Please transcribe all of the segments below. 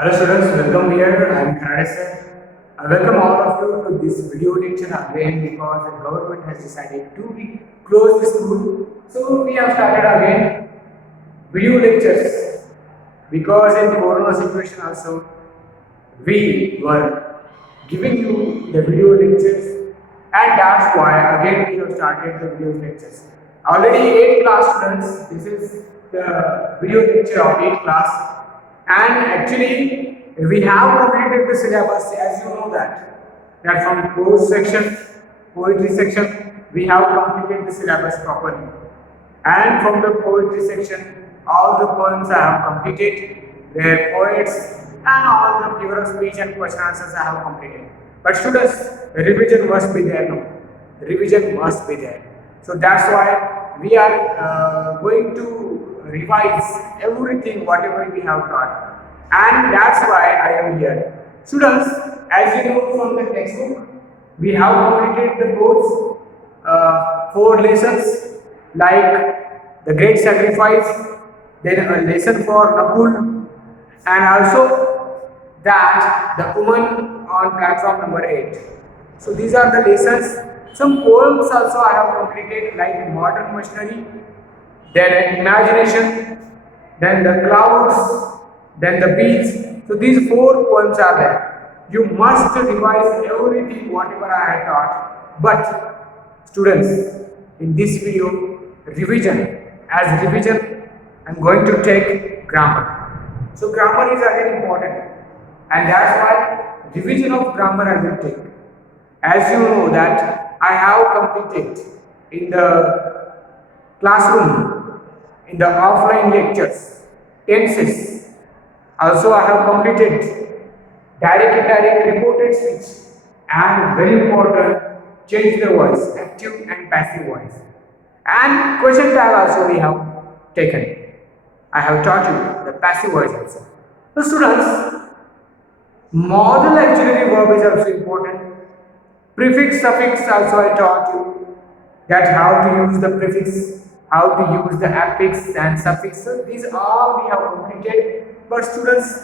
Hello students, welcome here. I am Kanade sir. I welcome all of you to this video lecture again because the government has decided to close the school. So we have started again video lectures because in corona situation also we were giving you the video lectures, and that's why again we have started the video lectures. Already 8 class students, this is the video lecture of 8 class, and actually we have completed the syllabus, as you know that from prose section, poetry section we have completed the syllabus properly, and from the poetry section all the poems I have completed, their poets and all the figure of speech and question answers I have completed. But students, revision must be there now. Revision must be there. So that's why we are going to revise everything whatever we have taught, and that's why I am here. Students, as you know from the textbook, we have completed the both 4 lessons like the great sacrifice, then a lesson for Nakul, and also that the woman on platform number 8. So these are the lessons. Some poems also I have completed like modern machinery, then imagination, then the clouds, then the beach. So these 4 poems are there. You must revise everything whatever I had taught. But students, in this video, revision, I am going to take grammar. So grammar is again important, and that's why revision of grammar I will take. As you know that I have completed in the classroom, in the offline lectures, tenses. Also I have completed direct, indirect, reported speech, and very important, change the voice, active and passive voice. And question tag also we have taken. I have taught you the passive voice also. So students, modal auxiliary verb is also important. Prefix, suffix also I taught you that how to use the prefix, how to use the affix and suffix. So these all we have completed. But students,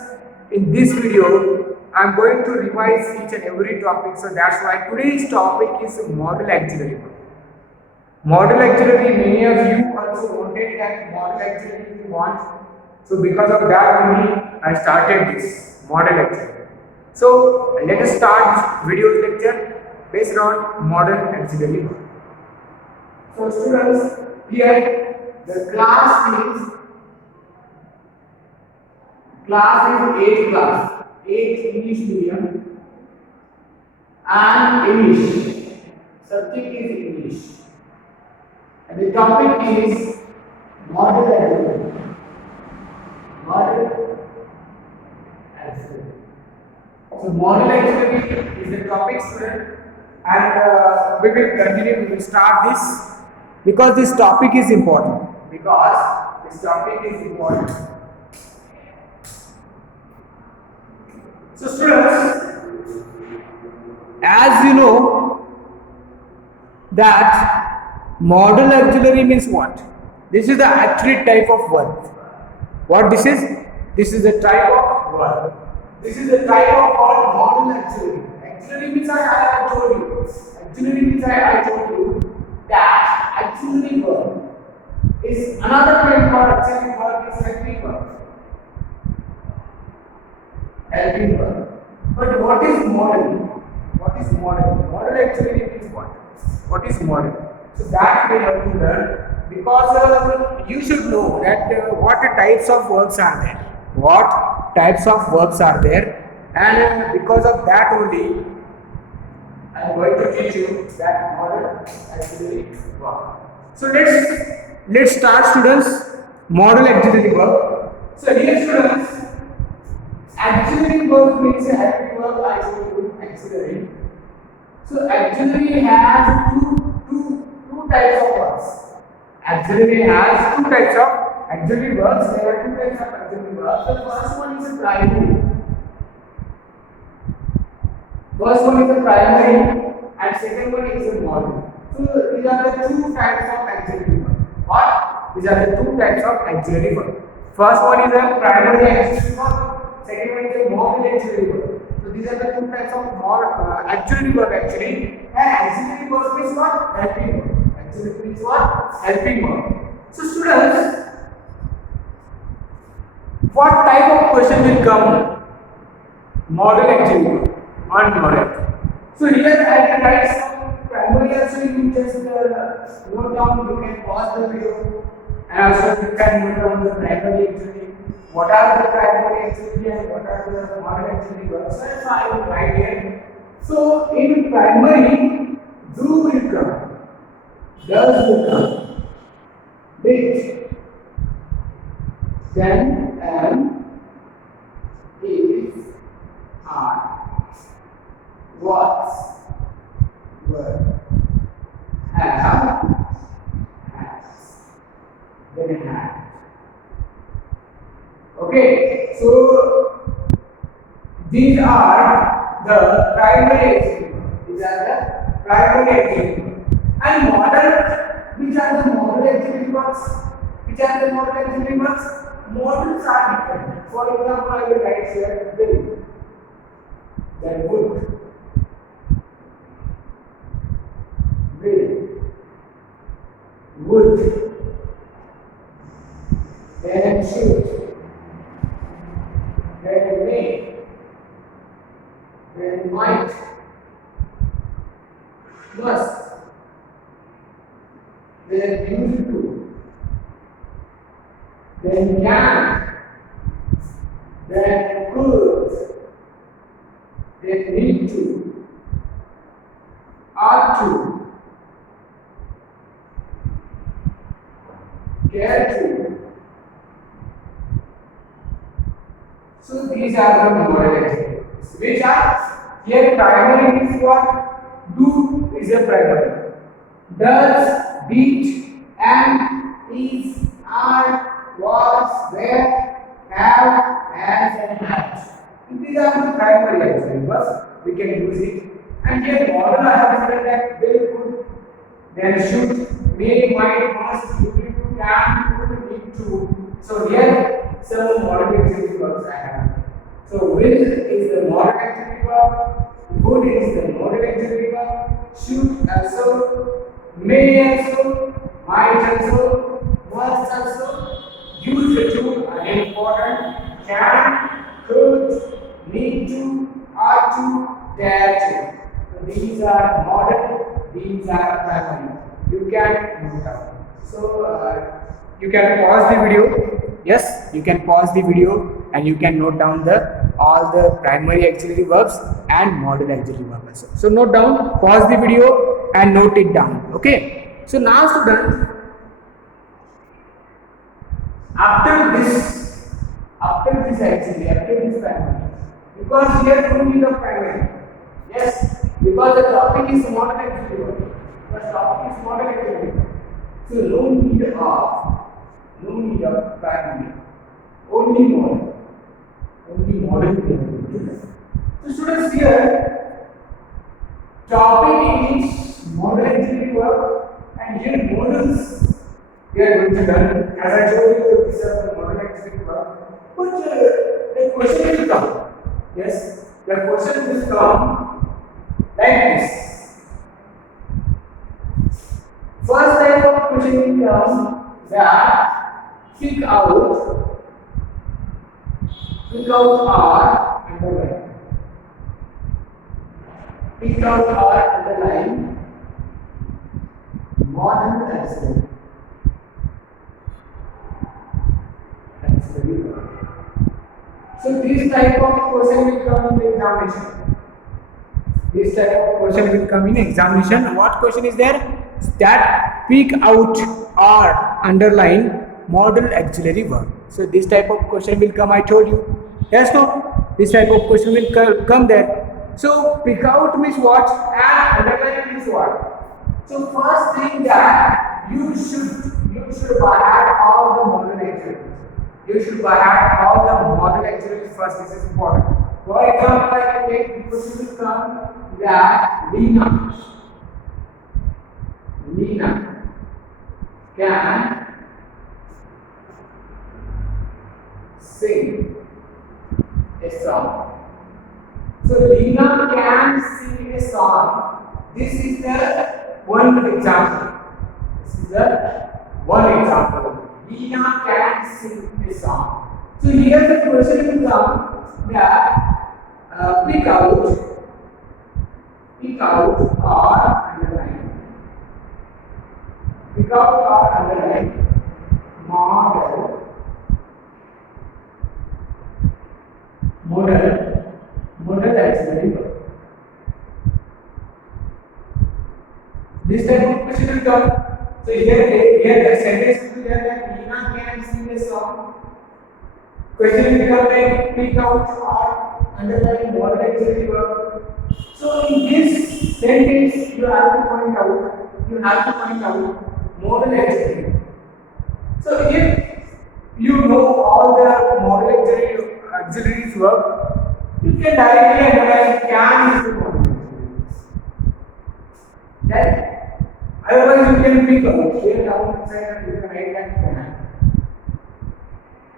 in this video, I am going to revise each and every topic. So that's why today's topic is modal auxiliary verb. Modal auxiliary, many of you also wanted that modal auxiliary you want. So because of that only I started this modal auxiliary. So let us start video lecture based on modal auxiliary verb. So students, here the class is 8 class, 8 English medium and English. Subject is English. And the topic is modal auxiliary. Modal auxiliary. So modal auxiliary is the topic, student, and we will continue. We will start this because this topic is important. So students, as you know that modal auxiliary means what? This is the actual type of verb. What this is? This is the type of verb. This is the type of verb modal auxiliary. Auxiliary means I told you. Auxiliary means I told you that auxiliary verb is another type of auxiliary verb is helping verb. Helping verb. But what is modal? Modal auxiliary means what? What is modal? So that we have to learn, because you should know that what types of verbs are there. And because of that only I am going to teach you that modal auxiliary verb. So let's start, students. Modal auxiliary verb. So here, students, auxiliary verb means a helping verb. I told you auxiliary. So auxiliary has two types of verbs. Auxiliary has 2 types of auxiliary verbs. There are 2 types of auxiliary verbs. The first one is a primary. And second one is a modal. So these are the 2 types of auxiliary verbs. What? These are the 2 types of auxiliary verbs. First one is a primary auxiliary verb. Second one is a modal auxiliary verb. So these are the two types of auxiliary verb actually. And auxiliary verb means what? Helping verb. Auxiliary means what? Helping verb. So students, what type of question will come? Modal auxiliary verb on modal. So here I can write some primary also. You just note down. You can pause the video and also you can note down the primary auxiliary. What are the primary auxiliary and what are the modal auxiliary verbs? So I will write here. So in primary, do will come, does will come, did, then, am, is, are, was, were, have, has, then had. Okay, so these are the primary auxiliary verbs. These are the primary auxiliary verbs. And modal, which are the modal auxiliary verbs? Which are the modal auxiliary verbs? Modals are different. For example, I will write here will, then would, would, then should, then may, then might, must, then used to, then can, then could, then need to, ought to, care to. So these are the modal auxiliaries, which are here primary means what? Do is a primary. Does, did, am, is, are, was, were, have, has, and had. These are the primary auxiliary verbs. We can use it. And here modal I have written that will, could, then should, may, might, must, will, can, could, need to. So here some modal auxiliary verbs I have. So will is the modal auxiliary verb, would is the modal auxiliary verb, should also, may also, might also, must also, used to are important, can, could, need to, ought to, dare to. So these are modal, these are primary. You can note down. So you can pause the video. Yes, you can pause the video and you can note down all the primary auxiliary verbs and modal auxiliary verbs also. So note down, pause the video and note it down. Okay. So now students, after this actually, after this primary, because here no need of primary. Yes, because the topic is modal auxiliary verb. The topic is modal auxiliary verb. So no need of primary. Only modal. Only modal. So students, here topic is modal auxiliary verb, and here modals we are going to learn. As I told you, these are the modal auxiliary verb. But the question will come. Yes, the question will come like this. First type of question will come that pick out R underline. Pick out R underline modal auxiliary. So this type of question will come in examination. This type of question will come in examination. What question is there? That pick out or underline modal auxiliary verb. So this type of question will come. I told you. Yes, no. This type of question will come there. So pick out means what, and underline means what. So first thing that you should add all the modal auxiliaries. You should add all the modal auxiliaries first. This is important. For example, I can take question will come that Lina can sing a song. So Leena can sing a song. This is the one example. This is the one example. Leena can sing a song. So here the question will come that pick out or underline. Pick out or underline model auxiliary verb. This type of question will come. So here the sentence will be there that Leena can sing a song. Question will become like pick out or underline model auxiliary verb. So in this sentence you have to find out model auxiliary. So if you know all the model auxiliaries verb, you can directly underline can is the model auxiliary. Right? Otherwise, you can pick up here down side and you can write that can.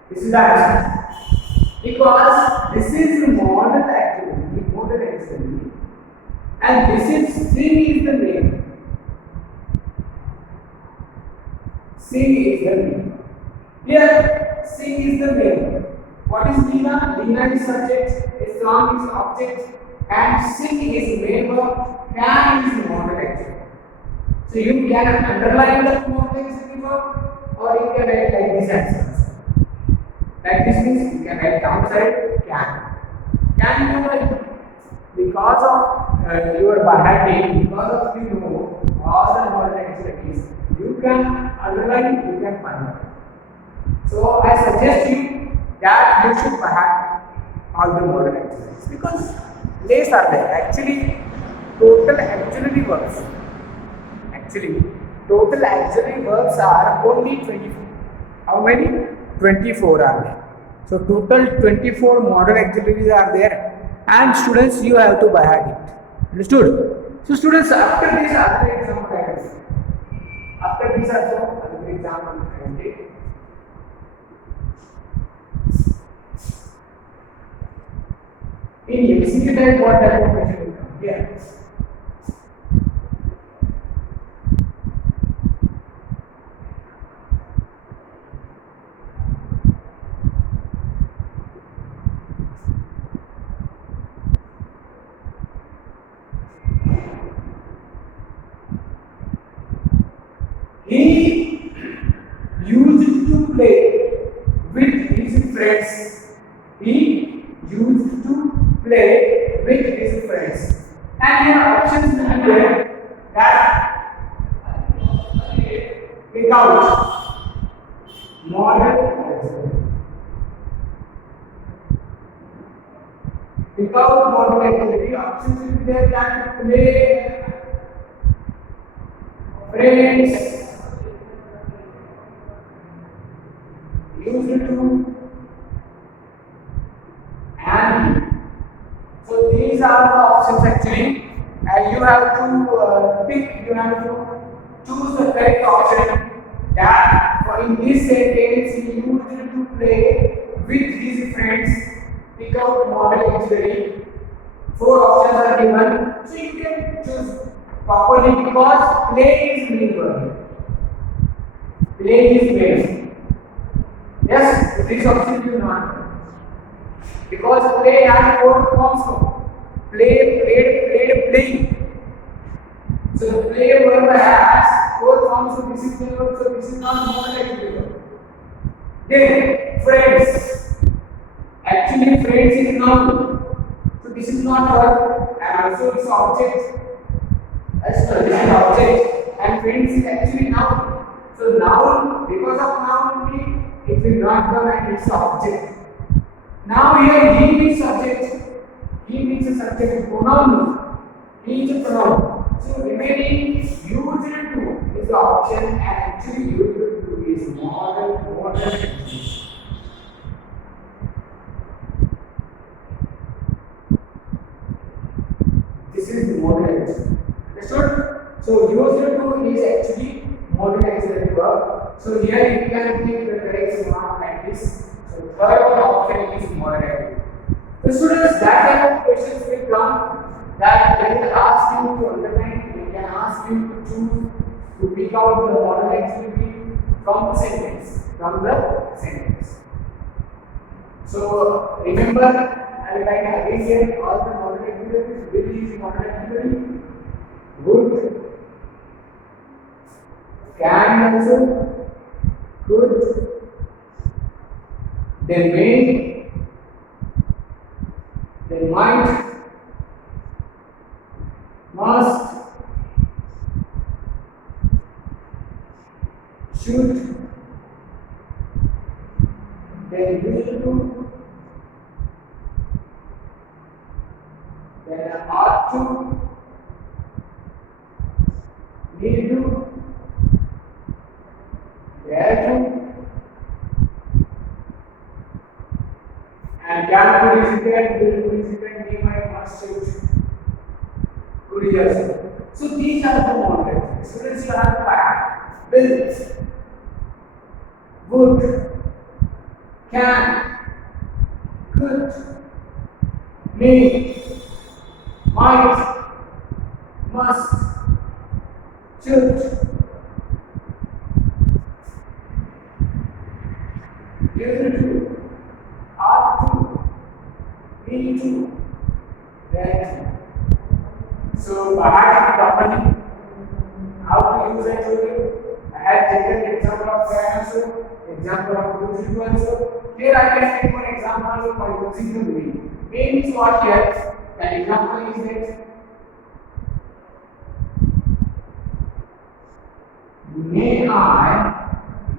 This is the answer. Because this is model auxiliary, and this is sing is the name. Sing is the name. Here, sing is the name. What is Leena? Leena is subject, a song is object, and sing is main verb, can is model auxiliary. So you can underline the model auxiliary verb, or you can write like this answer. Like this means you can write downside can. Can you know it? Because of your bahati, because of you know all the model auxiliaries, you can underline, you can find out. So I suggest you that you should bahati all the model auxiliaries because less are there. Actually, total auxiliary verbs. Total auxiliary verbs are only 24. How many? 24 are there. So total 24 model auxiliaries are there, and students you have to by heart it. Understood? So students, after this other example I will say. After this also other example I will take. In MCQ type, what type of question will come? Here. He used to play with his friends. He used to play with his friends. And your options will be there that without model without model activity, options will be there that play friends. Used to and so these are the options actually, and you have to pick. You have to choose the correct option. That for in this sentence he used to play with his friends. Pick out model auxiliary. 4 options are given, so you can choose properly because play is main verb. Play is main. Yes, this option you not because play has 4 forms. Play, played, playing. So the play verb has 4 forms. So this is the verb. So this is not model auxiliary. Then friends. Actually, friends is noun. So this is not verb, and also it's object. This is object, and friends is actually noun. So noun, because of noun only, it will not come and it's object. Now here he means subject. He means a subject pronoun. He is a pronoun. So remaining used to is the option, and actually used to is model. This is model auxiliary. Understood? So used to is actually model auxiliary verb. So here you can take the correct mark like this. So third option is model auxiliary. The students, that type of questions will come that they will ask you to underline, they can ask you to choose to pick out the model activity from the sentence. So remember, I will write again here all the model activities. Will is model activity. Would, can also, could, they may, they might, must, should, they will do, they ought to, need to, dare to, and can could is there, will is there, may might must should, could is. So these are the models. Students, you have to add will, would, can, could, may, might, must, should, will to, ought to, need to, dare to. So by having properly, how to use it today? I have taken example of can also, example of using also. Here I can take one example by using the may. May means what here? An example is that may I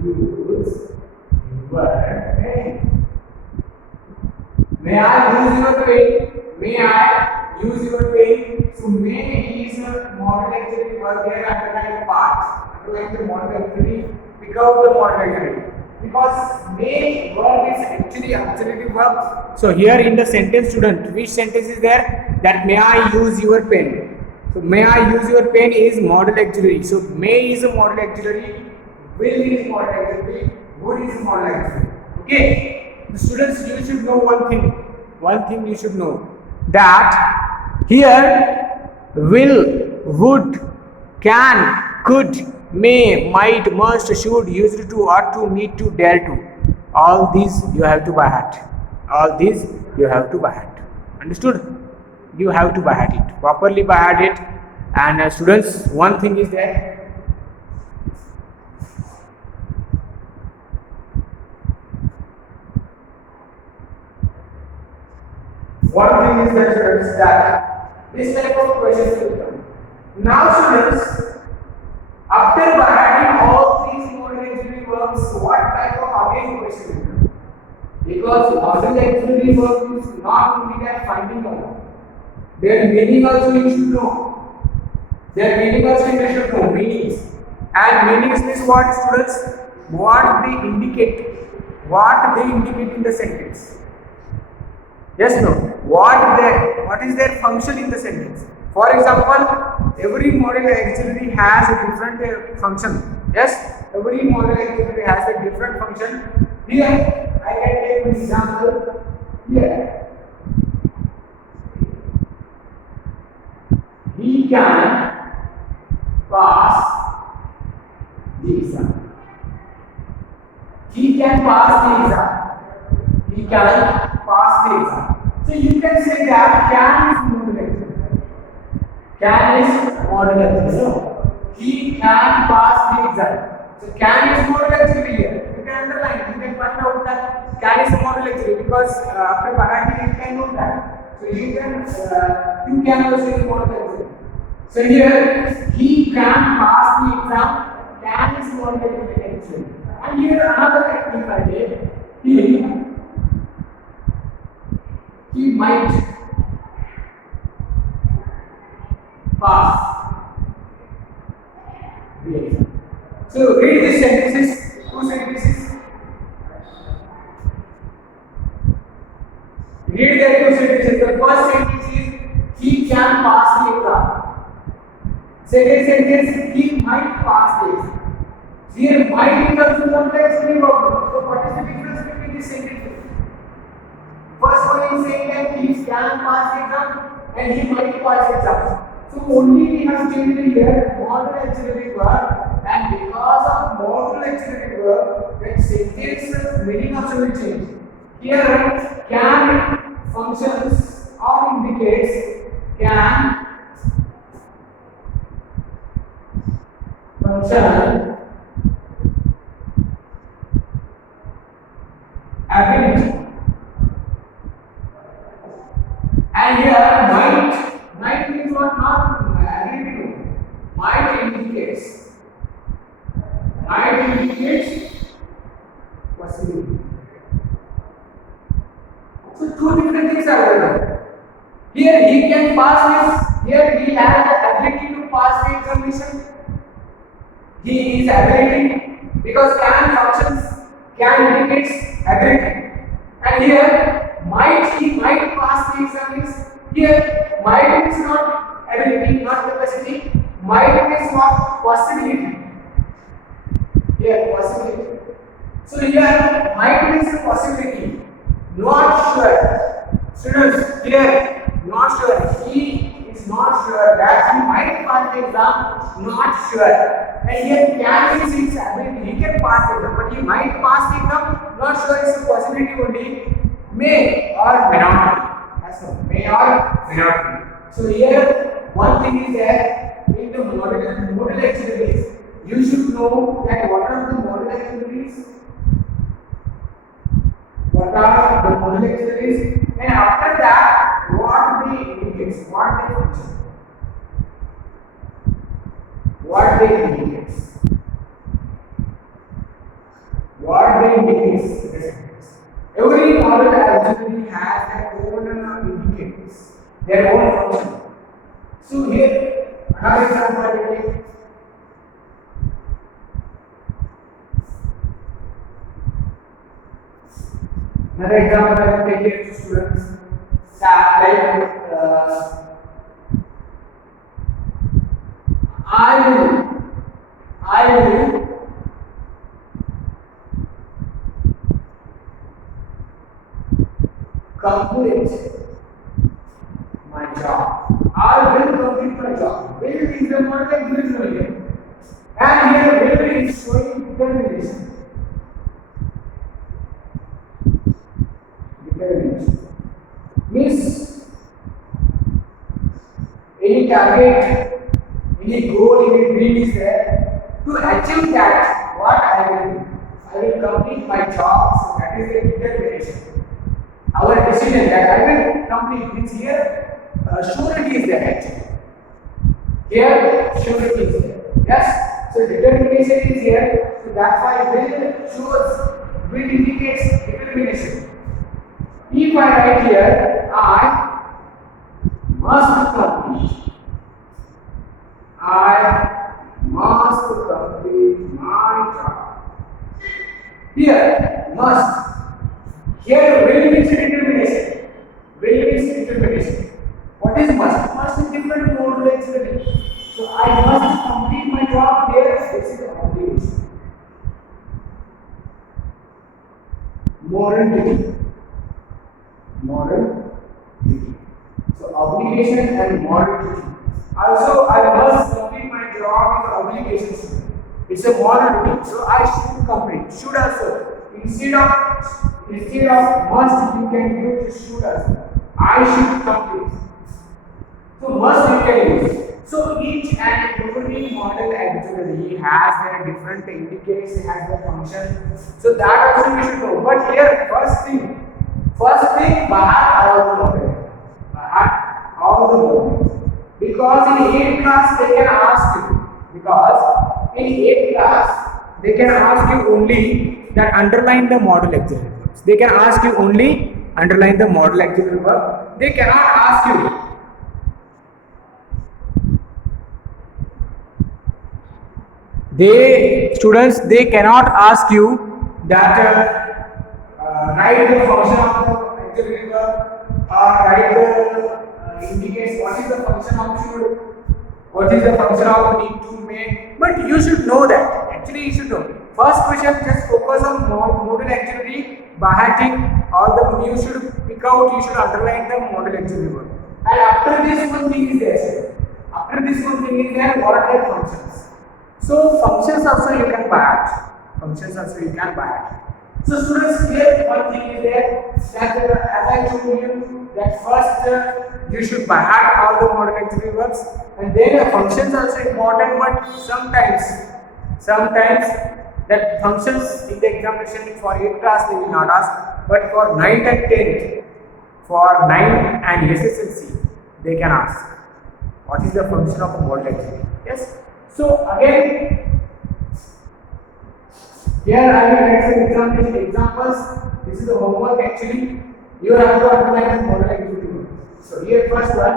use your pen? May I use your pen? May I use your pen? So may is a model activity verb there underlying part. Underlying the model activity, pick out the model activity. Because may verb is actually auxiliary verb. So here in the sentence, student, which sentence is there? That may I use your pen. So may I use your pen is model auxiliary. So may is a model auxiliary, will is model auxiliary, would is model auxiliary. Okay. The students, you should know one thing. One thing you should know, that here will, would, can, could, may, might, must, should, used to, ought to, need to, dare to. All these you have to by heart. All these you have to by heart. Understood? You have to by heart it. Properly by heart it. And students, one thing is there. One thing is that students, that this type of questions will come. Now students, after adding all these model auxiliary verbs, what type of again question will come? Because model auxiliary verb is not only that finding out. Their meaning also you should know. Their meaning also you should know. Meanings. And meanings means what, students? What they indicate. What they indicate in the sentence. Yes, no. What is their function in the sentence? For example, every model auxiliary has a different function. Yes, every model auxiliary has a different function. Here, I can take an example. Here, he can pass the exam. He can pass the exam. He can pass the exam. So you can say that can is modal auxiliary. Can is modal auxiliary. He can pass the exam. So can is modal auxiliary here. You can underline. You can find out that can is a modal auxiliary because after Bharati you can know that. So you can also use modal auxiliary. So here he can pass the exam. Can is modal auxiliary. And here another technique I did. He might pass the exam. So read these sentences, two sentences. Read the two sentences. The first sentence is he can pass the exam. Second sentence, he might pass the exam. Here might is also complex verb. So what is the difference between these sentences? First one is saying that he can pass the exam and he might pass the exam. So only we have changed here modal auxiliary verb, and because of modal auxiliary verb, that sentence meaning also will change. Here can functions or indicates can function ability, and here might means what, not ability, might indicates possibility. So two different things are there. Here he can pass this, here he has the ability to pass the examination. He is ability because can functions, can indicates ability, and here he might pass the examination. Here might is not ability, not capacity. Might is not possibility. Here possibility. So here might is a possibility. Not sure. Students, here not sure. He is not sure that he might pass the exam. Not sure. And here can is his ability. He can pass the exam, but he might pass the exam. Not sure is a possibility only. May or may not be. That's all. May or may not be. So here one thing is that in the modal auxiliaries, you should know that what are the modal auxiliaries. What are the modal auxiliaries? And after that, what they indicate, what they function, what they indicate, what they indicate. Every modal auxiliary has their own indicators, their own function. So here, another example I will take. Another example I will take here to students. I will complete my job. I will complete my job. Will is the modal auxiliary here, and here will is showing determination. Means any target, any goal, any dream is there. To achieve that, what I will do? I will complete my job. So that is the determination. Our decision that I will complete means here surety is there actually. Here surety is there. Yes. So determination is here. So that's why will indicates determination. If I write here, I must complete. I must complete my job. Here, must. Here, will means determination. Will means determination. What is must? Must is different modal auxiliary. So I must complete my job. Here, this is the obligation. Moral duty. Moral duty. So obligation and moral duty. Also, I must complete my job is obligation. It's a moral duty. So I should complete. Should also. Instead of must, you can use should also. I should complete. So must you can use. So each and every modal auxiliary has their different indicates, has their function. So that also we should know. But here, first thing, by all the models. By all the models. Because in 8th class they can ask you. Because in 8th class they can ask you only that underline the modal auxiliary verbs. They can ask you only underline the modal auxiliary verb. They cannot ask you. They cannot ask you that write the function of the auxiliary verb or write the indicates what is the function of should, what is the function of need to, may. But you should know that. Actually, you should know. first question just focus on modal auxiliary by heading, or you should pick out, you should underline the modal auxiliary verb. And after this one thing is there. After this one thing is there, what are functions? So functions also you can buy it. Functions also you can buy it. So students, here one thing is there that as I told you that first you should by heart all the modal auxiliary verbs, and then functions also important, but sometimes that functions in the examination for 8th class they will not ask, but for 9th and 10th, for 9th and SSLC they can ask what is the function of a modal auxiliary. Yes. So again, here I will write some examples. This is the homework actually. You have to underline the modal auxiliary verb. So here first one.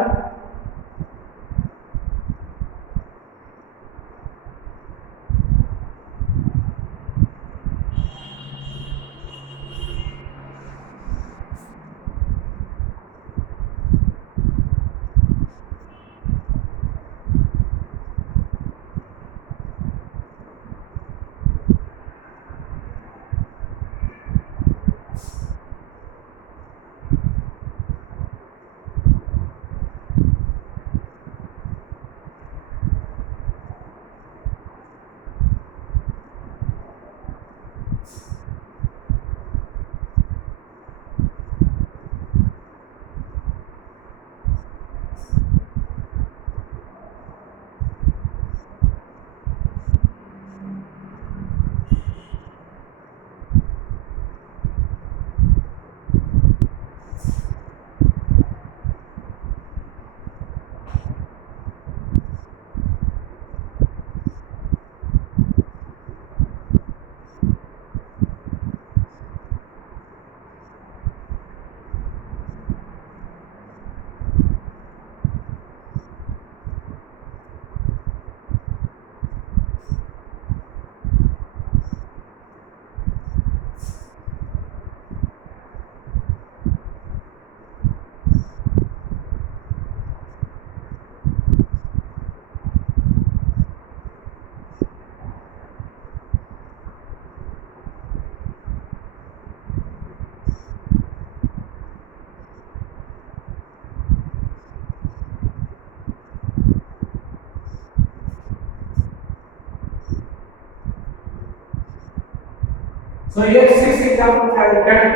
So here 6 examples have written.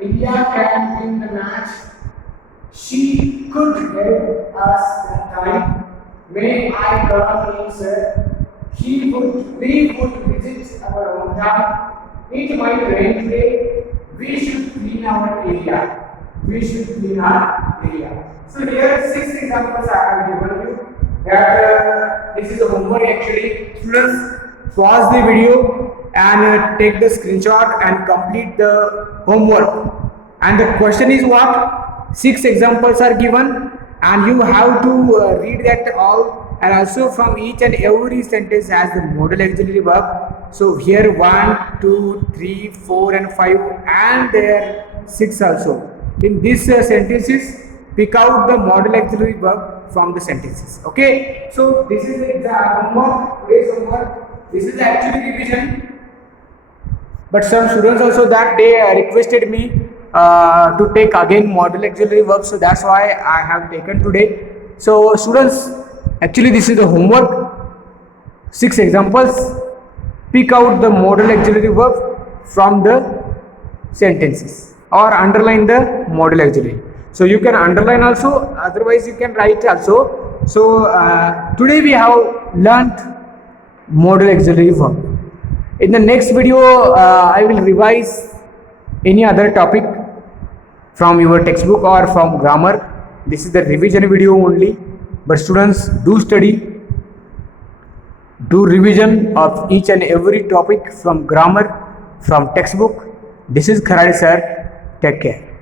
India can win the match. She could help us that time. May I come in, sir? We would visit our hometown. It might rain today. We should clean our area. So here 6 examples I have given you. That this is a homework actually. Students, pause the video and take the screenshot and complete the homework. And the question is what? 6 examples are given and you have to read that all, and also from each and every sentence has the modal auxiliary verb. So here 1, 2, 3, 4 and 5 and there 6 also. In these sentences, pick out the modal auxiliary verb from the sentences. Okay. So this is the homework, today's homework. This is actually revision. But some students also that day requested me to take again modal auxiliary verbs, so that's why I have taken today. So students, actually this is the homework, 6 examples. Pick out the modal auxiliary verb from the sentences or underline the modal auxiliary. So you can underline also, otherwise you can write also. So today we have learnt modal auxiliary verb. In the next video, I will revise any other topic from your textbook or from grammar. This is the revision video only. But students, do study, do revision of each and every topic from grammar, from textbook. This is Kharade sir. Take care.